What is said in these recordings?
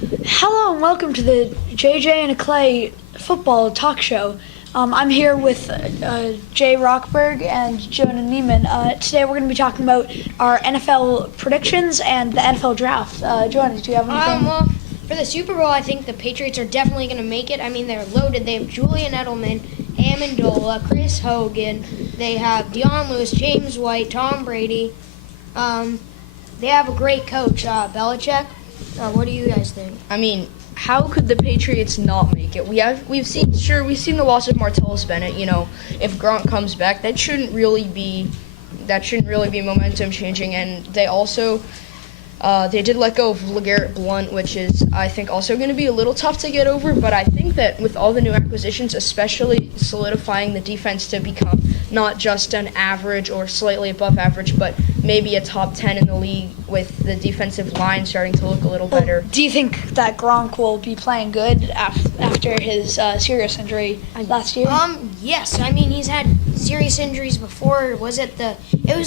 Hello and welcome to the JJ and Clay football talk show. I'm here with Jay Rockberg and Jonah Neiman. Today we're going to be talking about our NFL predictions and the NFL draft. Jonah, do you have anything? Well, for the Super Bowl, I think the Patriots are definitely going to make it. I mean, they're loaded. They have Julian Edelman, Amendola, Chris Hogan. They have Deion Lewis, James White, Tom Brady. They have a great coach, Belichick. What do you guys think? I mean, how could the Patriots not make it? We've seen the loss of Martellus Bennett. You know, if Gronk comes back, that shouldn't really be momentum changing. And they also they did let go of LeGarrette Blount, which is, I think, also going to be a little tough to get over. But I think that with all the new acquisitions, especially solidifying the defense to become not just an average or slightly above average, but maybe a top 10 in the league with the defensive line starting to look a little better. Do you think that Gronk will be playing good after his serious injury last year? Yes. I mean, he's had serious injuries before. It was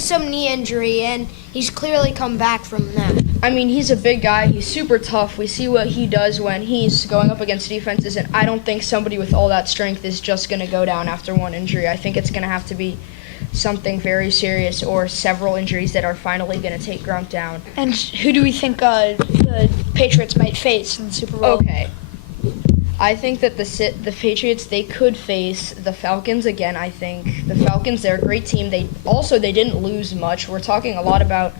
some knee injury, and he's clearly come back from that. I mean, he's a big guy. He's super tough. We see what he does when he's going up against defenses, and I don't think somebody with all that strength is just going to go down after one injury. I think it's going to have to be something very serious or several injuries that are finally going to take Gronk down. And who do we think the Patriots might face in the Super Bowl? Okay. I think that the Patriots, they could face the Falcons again. I think the Falcons, they're a great team. They didn't lose much. We're talking a lot about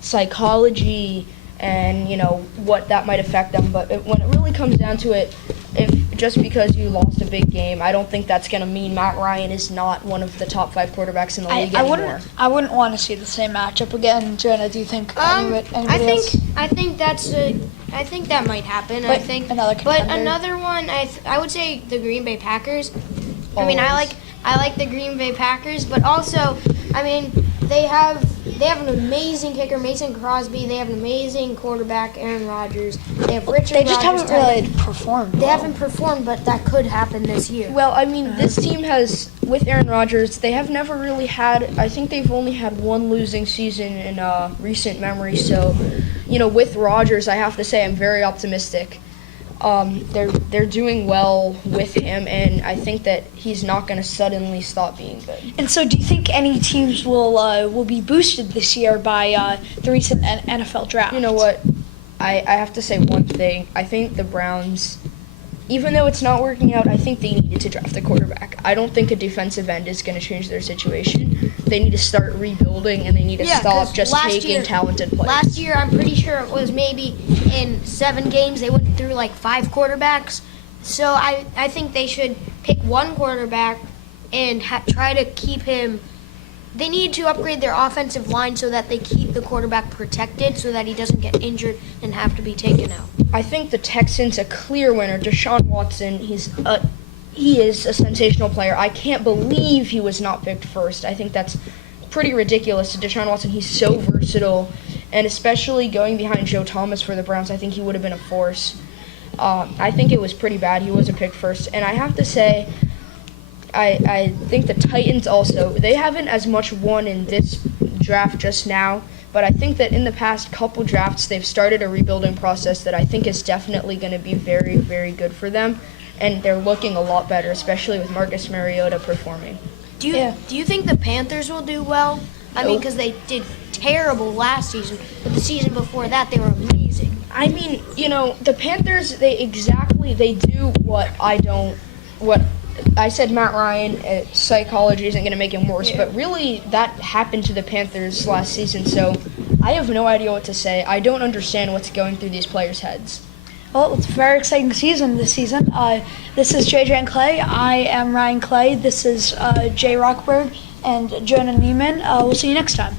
psychology and, you know, what that might affect them. But when it really comes down to it, if just because you lost a big game, I don't think that's going to mean Matt Ryan is not one of the top 5 quarterbacks in the league anymore. I wouldn't want to see the same matchup again. Jonah, do you think anybody else? I think that might happen. But another one, I would say the Green Bay Packers. I mean, I like the Green Bay Packers, but also, I mean, they have an amazing kicker, Mason Crosby. They have an amazing quarterback, Aaron Rodgers. They have Richard. They just Rodgers, haven't really performed. They haven't performed, but that could happen this year. Well, I mean, this team has, with Aaron Rodgers, they have never really had. I think they've only had one losing season in recent memory. So, you know, with Rodgers, I have to say I'm very optimistic. They're doing well with him, and I think that he's not going to suddenly stop being good. And so, do you think any teams will be boosted this year by the recent NFL draft? You know what? I have to say one thing. I think the Browns, even though it's not working out, I think they needed to draft a quarterback. I don't think a defensive end is going to change their situation. They need to start rebuilding, and they need to stop just taking talented players. Last year, I'm pretty sure it was maybe in 7 games they went through like 5 quarterbacks. So I think they should pick one quarterback and try to keep him. They need to upgrade their offensive line so that they keep the quarterback protected so that he doesn't get injured and have to be taken out. I think the Texans a clear winner. Deshaun Watson, he is a sensational player. I can't believe he was not picked first. I think that's pretty ridiculous. Deshaun Watson, he's so versatile, and especially going behind Joe Thomas for the Browns, I think he would have been a force. I think it was pretty bad he wasn't picked first, and I have to say, I think the Titans also, they haven't as much won in this draft just now, but I think that in the past couple drafts, they've started a rebuilding process that I think is definitely going to be very, very good for them, and they're looking a lot better, especially with Marcus Mariota performing. Do you think the Panthers will do well? I mean, because they did terrible last season, but the season before that, they were amazing. I mean, you know, the Panthers, they do what I said. Matt Ryan, psychology isn't going to make him worse, but really that happened to the Panthers last season, so I have no idea what to say. I don't understand what's going through these players' heads. Well, it's a very exciting season this season. This is JJ and Clay. I am Ryan Clay. This is Jay Rockberg and Jonah Neiman. We'll see you next time.